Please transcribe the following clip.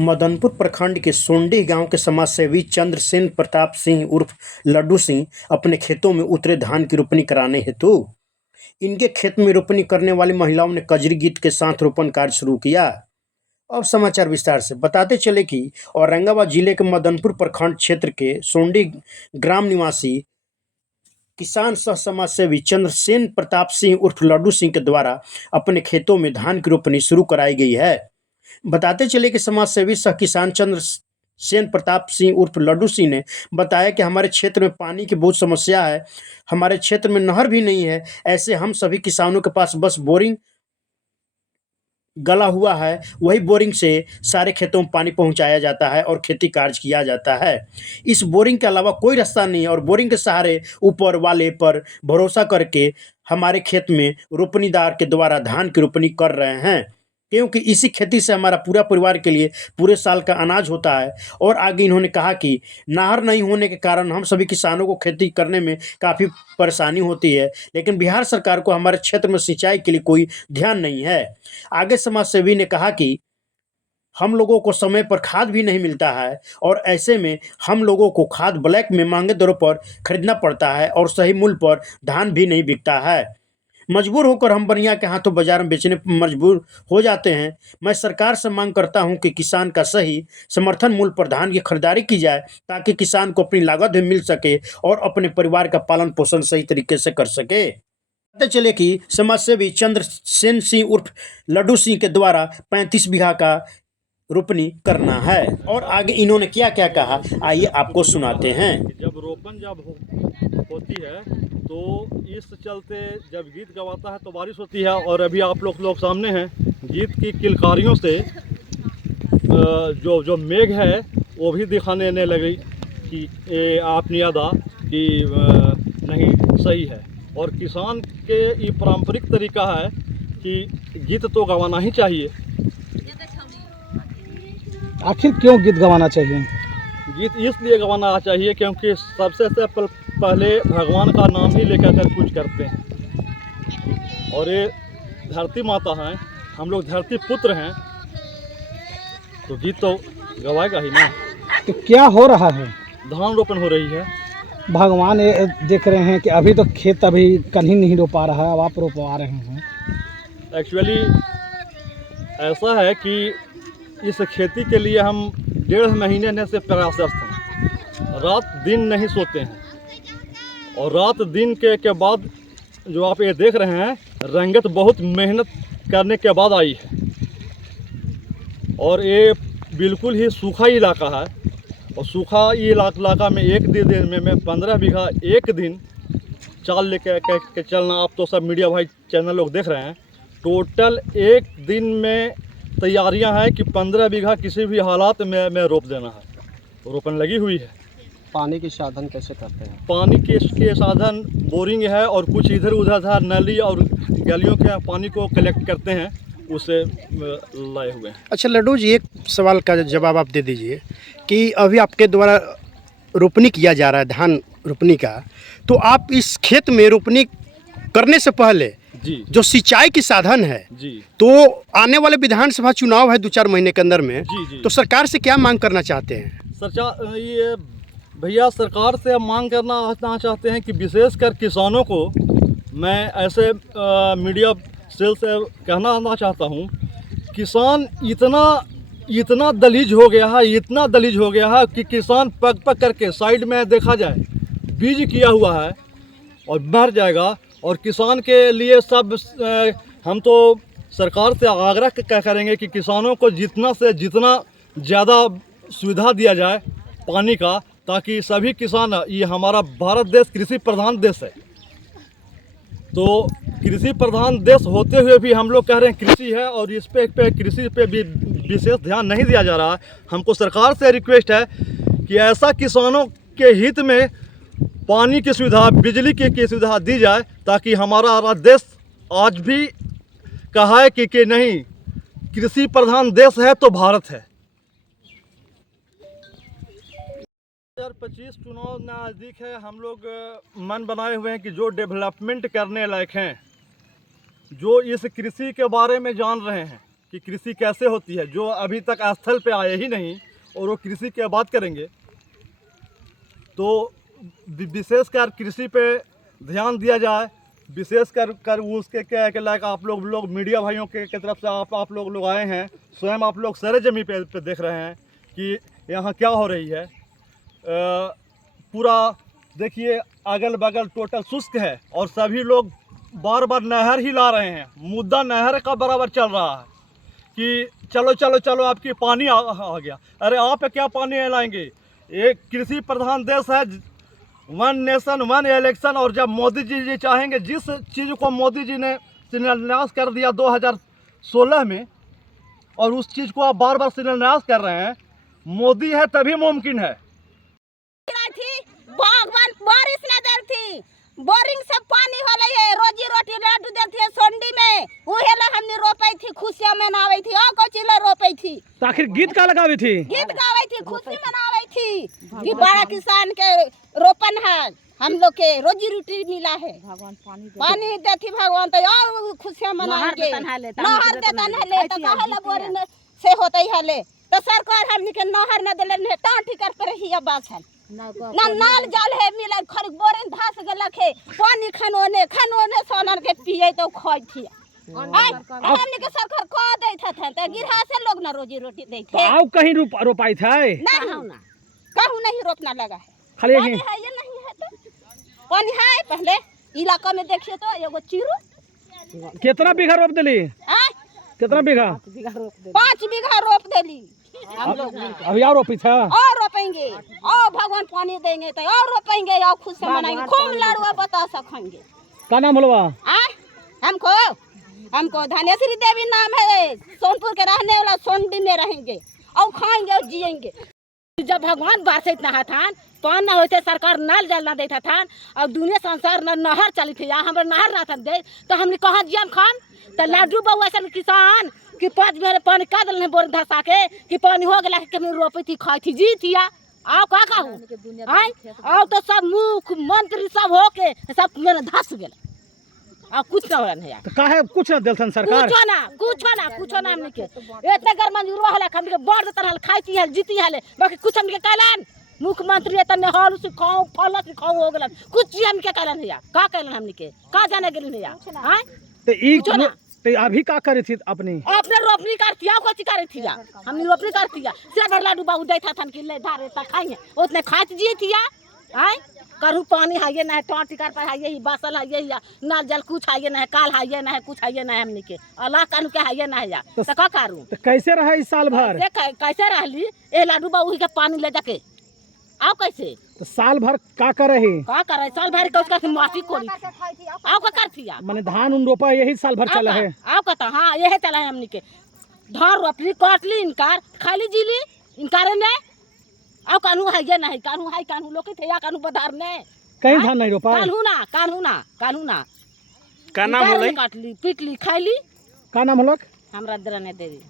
मदनपुर प्रखंड के सोंडीह गांव के समाजसेवी चंद्रसेन प्रताप सिंह उर्फ लड्डू सिंह अपने खेतों में उतरे धान की रोपनी कराने हेतु। इनके खेत में रोपनी करने वाली महिलाओं ने कजरी गीत के साथ रोपण कार्य शुरू किया। अब समाचार विस्तार से बताते चले कि औरंगाबाद जिले के मदनपुर प्रखंड क्षेत्र के सोंडी ग्राम निवासी किसान सह समाज सेवी चंद्रसेन प्रताप सिंह उर्फ लड्डू सिंह के द्वारा अपने खेतों में धान की रोपनी शुरू कराई गई है। बताते चले कि समाज सेवी सह किसान चंद्रसेन प्रताप सिंह उर्फ लड्डू सिंह ने बताया कि हमारे क्षेत्र में पानी की बहुत समस्या है। हमारे क्षेत्र में नहर भी नहीं है। ऐसे हम सभी किसानों के पास बस बोरिंग गला हुआ है, वही बोरिंग से सारे खेतों में पानी पहुंचाया जाता है और खेती कार्य किया जाता है। इस बोरिंग के अलावा कोई रास्ता नहीं है और बोरिंग के सहारे ऊपर वाले पर भरोसा करके हमारे खेत में रोपनीदार के द्वारा धान की रोपनी कर रहे हैं, क्योंकि इसी खेती से हमारा पूरा परिवार के लिए पूरे साल का अनाज होता है। और आगे इन्होंने कहा कि नहर नहीं होने के कारण हम सभी किसानों को खेती करने में काफ़ी परेशानी होती है, लेकिन बिहार सरकार को हमारे क्षेत्र में सिंचाई के लिए कोई ध्यान नहीं है। आगे समाज सेवी ने कहा कि हम लोगों को समय पर खाद भी नहीं मिलता है और ऐसे में हम लोगों को खाद ब्लैक में महंगे दरों पर खरीदना पड़ता है और सही मूल्य पर धान भी नहीं बिकता है। मजबूर होकर हम बनिया के हाथों बाजार में बेचने पर मजबूर हो जाते हैं। मैं सरकार से मांग करता हूं कि किसान का सही समर्थन मूल्य पर धान की खरीदारी की जाए, ताकि किसान को अपनी लागत भी मिल सके और अपने परिवार का पालन पोषण सही तरीके से कर सके। पता चले कि समाजसेवी चंद्रसेन सिंह उर्फ लड्डू सिंह के द्वारा 35 बीघा का रोपनी करना है और आगे इन्होंने क्या क्या कहा, आइए आपको सुनाते हैं। जब रोपन होती है तो इस चलते जब गीत गवाता है तो बारिश होती है, और अभी आप लोग सामने हैं गीत की किलकारियों से जो मेघ है वो भी दिखाने लगी कि आपने अदा कि नहीं सही है। और किसान के ये पारंपरिक तरीका है कि गीत तो गवाना ही चाहिए। आखिर क्यों गीत गवाना चाहिए? गीत इसलिए गवाना चाहिए क्योंकि सबसे पहले भगवान का नाम ही लेकर कर कुछ करते हैं, और ये धरती माता हैं, हम लोग धरती पुत्र हैं, तो गीत तो गवाएगा ही ना। तो क्या हो रहा है? धान रोपण हो रही है। भगवान ये देख रहे हैं कि अभी तो खेत अभी कहीं नहीं रोपा रहा है, अब आप रोपवा रहे हैं। एक्चुअली ऐसा है कि इस खेती के लिए हम 1.5 महीने से प्रयासरत हैं, रात दिन नहीं सोते हैं, और रात दिन के बाद जो आप ये देख रहे हैं रंगत बहुत मेहनत करने के बाद आई है। और ये बिल्कुल ही सूखा इलाका है, और सूखा इलाका में एक दिन में 15 बीघा एक दिन चाल लेके चलना, आप तो सब मीडिया भाई चैनल लोग देख रहे हैं। टोटल एक दिन में तैयारियां हैं कि 15 बीघा किसी भी हालात में रोप देना है, रोपन लगी हुई है। पानी के साधन कैसे करते हैं? पानी के साधन बोरिंग है, और कुछ इधर उधर नली और गलियों के पानी को कलेक्ट करते हैं, उसे लाए हुए हैं। अच्छा लड्डू जी, एक सवाल का जवाब आप दे दीजिए कि अभी आपके द्वारा रोपनी किया जा रहा है धान रोपनी का, तो आप इस खेत में रोपनी करने से पहले जी जो सिंचाई की साधन है जी, तो आने वाले विधानसभा चुनाव है 2-4 महीने के अंदर में, जी, तो सरकार से क्या मांग करना चाहते हैं? ये भैया सरकार से मांग करना चाहते हैं कि विशेषकर किसानों को मैं ऐसे मीडिया सेल से कहना चाहता हूँ, किसान इतना दलीज हो गया है, इतना दलीज हो गया है कि किसान पग करके साइड में देखा जाए बीज किया हुआ है और मर जाएगा। और किसान के लिए सब हम तो सरकार से आग्रह करेंगे कि किसानों को जितना से जितना ज़्यादा सुविधा दिया जाए पानी का, ताकि सभी किसान, ये हमारा भारत देश कृषि प्रधान देश है, तो कृषि प्रधान देश होते हुए भी हम लोग कह रहे हैं कृषि है, और इस पे कृषि पे भी विशेष ध्यान नहीं दिया जा रहा है। हमको सरकार से रिक्वेस्ट है कि ऐसा किसानों के हित में पानी की सुविधा, बिजली की सुविधा दी जाए, ताकि हमारा देश आज भी कहा है कि नहीं कृषि प्रधान देश है तो भारत है। 2025 चुनाव नज़दीक है, हम लोग मन बनाए हुए हैं कि जो डेवलपमेंट करने लायक हैं, जो इस कृषि के बारे में जान रहे हैं, कि कृषि कैसे होती है, जो अभी तक स्थल पे आए ही नहीं और वो कृषि की बात करेंगे। तो विशेषकर कृषि पे ध्यान दिया जाए, विशेषकर उसके क्या है कि लाइक आप लोग मीडिया भाइयों के तरफ से आप लोग आए हैं, स्वयं आप लोग सरे ज़मीन पे देख रहे हैं कि यहाँ क्या हो रही है। पूरा देखिए अगल बगल टोटल शुष्क है और सभी लोग बार बार नहर ही ला रहे हैं। मुद्दा नहर का बराबर चल रहा है कि चलो चलो चलो आपकी पानी आ गया। अरे आप क्या पानी लाएंगे? एक कृषि प्रधान देश है, वन नेशन वन इलेक्शन। और जब मोदी जी चाहेंगे, जिस चीज़ को मोदी जी ने शिलान्यास कर दिया 2016 में, और उस चीज़ को आप बार बार शिलान्यास कर रहे हैं, मोदी है तभी मुमकिन है। भगवान बारिश न देर थी, बोरिंग से पानी होले है, रोजी रोटी लड्डू देती है सोंडी में, उहे ला हमने रोपई थी, खुशियां मनावे थी। और कोची ला रोपई थी? तो आखिर गीत का लगावी थी? गीत गावे थी, खुशी मनावे थी कि बड़ा किसान के रोपन है, हम लोग के रोजी रोटी मिला है। भगवान पानी देती भगवान, तो और खुशियां मनाएंगे। नहर देता न ले तो काहे ला बोरिंग से होतई हले? तो सरकार हमनी के नहर न देले ने टाटी कर पर ही बात है ना, नाल जल है मिला खर बोरिंग धस गलक है, पानी खनोने सोनन के पिए तो खोई थी। हमनी के सरकार को देत था त गिरहा से लोग ना रोजी रोटी देत थे। आओ कहीं रोपाई था कहूं नहीं रोपना लगा है, खाली पानी है ये नहीं है तो पानी है। पहले इलाका में देखिए तो एगो चीरू कितना बीघा रोप देली? कितना बीघा? 5 बीघा रोप देली हम लोग। अभी और रोपी था? और रोपेंगे, और भगवान पानी देंगे तो और रोपेंगे, और खुश से मनाएंगे, खूब लाड़ुआ बता सकेंगे। क्या नाम बोलवा? हमको धनेश्वरी देवी नाम है, सोनपुर के रहने वाला, सोंडी में रहेंगे और खाएंगे और जिएंगे। जब भगवान बरसत नहा था, पान न होते, सरकार नल जल न देता था, और दुनिया संसार न नहर चली थी, यहाँ हमारे नहर रहता दे तो हमने कहा जियम खान तो लाडू बाबू ऐसा किसान कि 5 बेर पानी का दल बोर धसा के कि पानी हो गया कि रोपी थी, खाई थी, जी थी। आओ का कहूँ आओ तो सब मुख्यमंत्री सब होके सब मेरे धस गए और कुछ ना हो रहा है। तो काहे कुछ ना देलथन सरकार? कुछ ना हमने के इतना कर मंजूर होला हमने के बड़ देता रहल, खाई है, जीती है, बाकी कुछ हमने के कहलन मुख्यमंत्री इतने हॉल से खाओ फल से खाओ हो गलन, कुछ चीज हमने के कहलन है का कहलन हमने के का जाने गेलन है। हां तो ई तो अभी का करे थी? अपने रोपनी करती है, कोची करे थी? हमने रोपनी करती है, सिर्फ लाडू बाबू देता था कि ले धारे तक खाएंगे, उतने खात जी थी। आय करू पानी है ना, टाटी कर पर है, बासल है, नल जल कुछ है ना, काल है ना, कुछ है ना, हमने के अल्लाह कानू के है ना है। तो का करूं? तो कैसे रहा इस साल भर? कैसे रहली ए लाडू बाबू के पानी ले जाके आओ कैसे? तो साल भर का करे? साल भर का उसका माटी कोरी आओ का करती है, माने धान उन रोपा यही साल भर चला है। आओ कहता हाँ यही चला है हमने के, धान रोपली काटली, इनकार खाली जीली, इनकार ने आओ कानू है ये नहीं, कानू लोग थे या कानू बधार ने कहीं धान नहीं रोपा? कानू ना का नाम होले? काटली पीटली खाईली। का नाम होलक? हमरा दरने देवी।